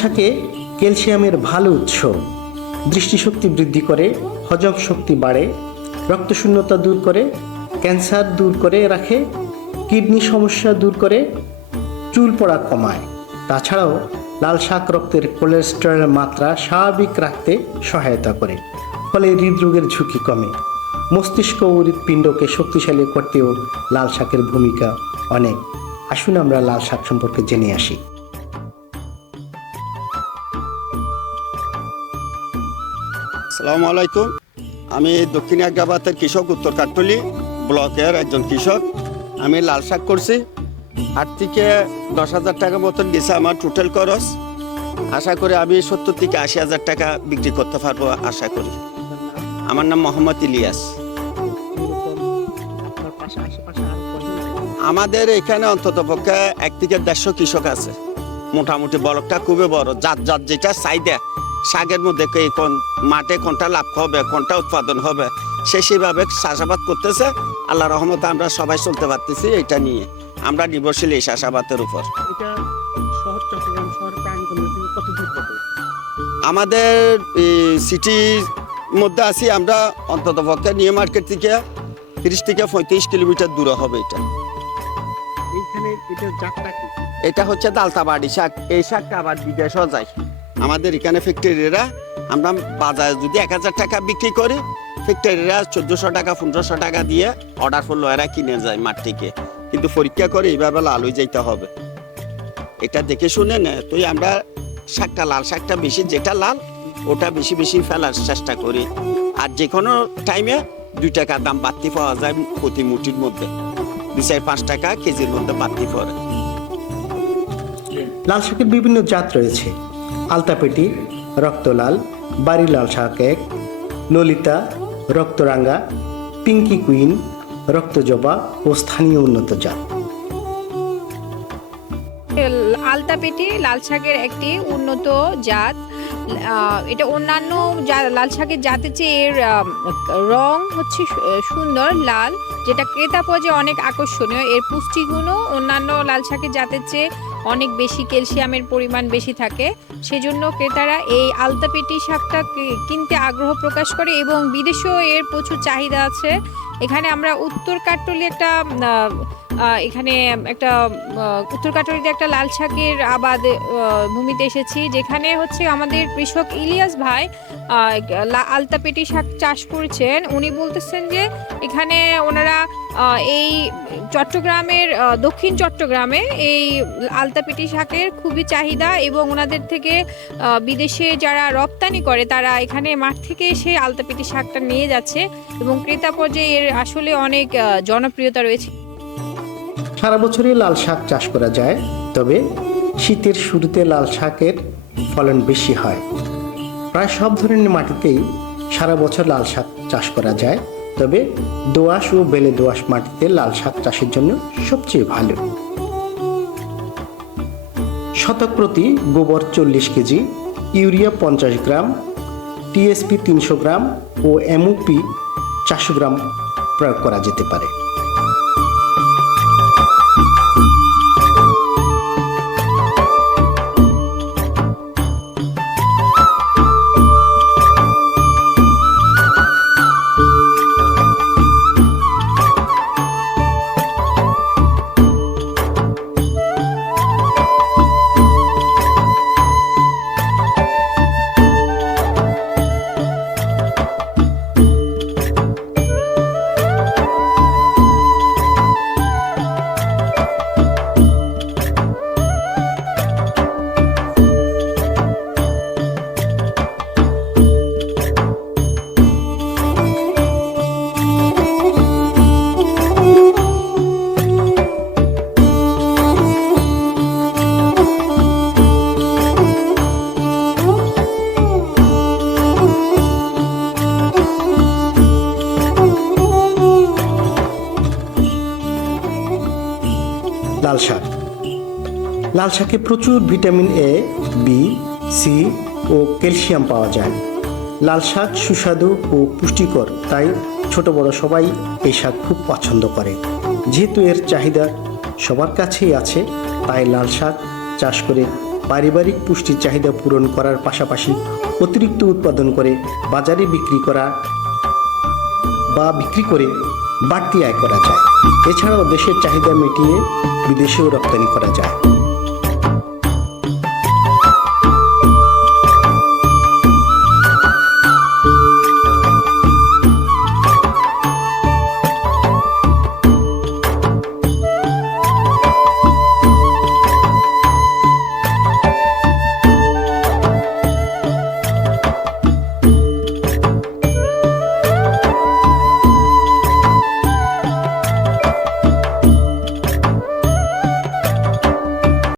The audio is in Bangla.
শাকে ক্যালসিয়ামের ভালো উৎস। দৃষ্টিশক্তি বৃদ্ধি করে, হজম শক্তি বাড়ে, রক্তশূন্যতা দূর করে, ক্যান্সার দূর করে রাখে, কিডনি সমস্যা দূর করে, চুল পড়া কমায়। তাছাড়াও লাল শাক রক্তের কোলেস্টেরলের মাত্রা স্বাভাবিক রাখতে সহায়তা করে, ফলে হৃদরোগের ঝুঁকি কমে। মস্তিষ্ক ও হৃৎপিণ্ডকে শক্তিশালী করতেও লাল শাকের ভূমিকা অনেক। আসুন আমরা লাল শাক সম্পর্কে জেনে আসি। আসসালামু আলাইকুম। আমি দক্ষিণ আগ্রাবাদের কৃষক, উত্তর কাট্টলি ব্লকের একজন কৃষক। আমি লাল শাক করছি। 8 থেকে 10,000 টাকা মতন গেছে আমার টোটাল খরচ। আশা করি আমি 70 থেকে 80,000 টাকা বিক্রি করতে পারবো আশা করি। আমার নাম মোহাম্মদ ইলিয়াস। আমাদের এখানে অন্তত পক্ষে 1 থেকে 150 কৃষক আছে। মোটামুটি বলকটা খুবই বড়। জাত যেটা চাহিদা শাকের মধ্যে কোন মাঠে কোনটা লাভ হবে, কোনটা উৎপাদন হবে, সে সেভাবে চাষাবাদ করতেছে। আল্লাহ রহমতে আমরা সবাই চলতে পারতেছি। এটা নিয়ে আমরা নির্ভরশীল এই চাষাবাদের উপর। আমাদের সিটির মধ্যে আছি আমরা, অন্তত পক্ষে নিউ মার্কেট থেকে 30 থেকে 35 কিলোমিটার দূরে হবে এটা। এটা হচ্ছে দালতাবাড়ি শাক। এই শাকটা আবার বিদেশও যায়। আমাদের এখানে ফ্যাক্টরিরা, আমরা বাজারে যদি 1000 টাকা বিক্রি করি, ফ্যাক্টরিরা 1400 টাকা 1500 টাকা দিয়ে অর্ডার করলো, এরা কিনে যায় মাঠ থেকে। কিন্তু পরীক্ষা করে এইভাবে লাল হয়ে যাইতে হবে, এটা দেখে শুনে না। তো আমরা শাকটা, লাল শাকটা বেশি, যেটা লাল ওটা বেশি বেশি ফেলার চেষ্টা করি। আর যে কোনো টাইমে 2 টাকা দাম বাড়তি পাওয়া যায় প্রতি মুঠির মধ্যে, 2-5 টাকা কেজির মধ্যে বাড়তি পড়ে। লাল শাকের বিভিন্ন জাত রয়েছে: আলতাপেটি, রক্তলাল, বাড়ি লাল শাক 1, ললিতা, রক্তরাঙ্গা, পিঙ্কি কুইন, রক্তজবা ও স্থানীয় উন্নত জাত। আলতাপেটি লাল শাকের একটি উন্নত জাত। এটা অন্যান্য লাল শাকের জাতের চেয়ে এর রং হচ্ছে সুন্দর লাল, যেটা ক্রেতা পর্যায়ে অনেক আকর্ষণীয়। এর পুষ্টিগুণও অন্যান্য লাল শাকের জাতের চেয়ে অনেক বেশি, ক্যালসিয়ামের পরিমাণ বেশি থাকে। সেজন্য ক্রেতারা এই আলতাপেটি শাকটা কিনতে আগ্রহ প্রকাশ করে এবং বিদেশেও এর প্রচুর চাহিদা আছে। এখানে আমরা উত্তর কাট্টলিতে একটা লাল শাকের আবাদ ভূমিতে এসেছি, যেখানে হচ্ছে আমাদের কৃষক ইলিয়াস ভাই আলতাপেটি শাক চাষ করেছেন। উনি বলতেছেন যে এখানে ওনারা এই চট্টগ্রামের, দক্ষিণ চট্টগ্রামে এই আলতাপেটি শাকের খুবই চাহিদা এবং ওনাদের থেকে বিদেশে যারা রপ্তানি করে তারা এখানে মাঠ থেকে এসে আলতাপেটি শাকটা নিয়ে যাচ্ছে এবং ক্রেতা পর্যায়ে এর আসলে অনেক জনপ্রিয়তা রয়েছে। সারা বছরই লাল শাক চাষ করা যায়, তবে শীতের শুরুতে লাল শাকের ফলন বেশি হয়। প্রায় সব ধরনের মাটিতেই সারা বছর লাল শাক চাষ করা যায়, তবে দোআঁশ ও বেলে দোআঁশ মাটিতে লাল শাক চাষের জন্য সবচেয়ে ভালো। শতক প্রতি গোবর 40 KG, urea 50 gram, TSP 300 gram ও এমওপি 400 গ্রাম প্রয়োগ করা যেতে পারে। লাল শাক। লাল শাকে প্রচুর ভিটামিন এ, বি, সি ও ক্যালসিয়াম পাওয়া যায়। লাল শাক সুস্বাদু ও পুষ্টিকর, তাই ছোট বড় সবাই এই শাক খুব পছন্দ করে। যেহেতু এর চাহিদা সবার কাছেই আছে, তাই লাল শাক চাষ করে পারিবারিক পুষ্টির চাহিদা পূরণ করার পাশাপাশি অতিরিক্ত উৎপাদন করে বাজারে বিক্রি করে বাড়তি আয় করা যায়। এছাড়াও দেশের চাহিদা মিটিয়ে বিদেশেও রপ্তানি করা যায়।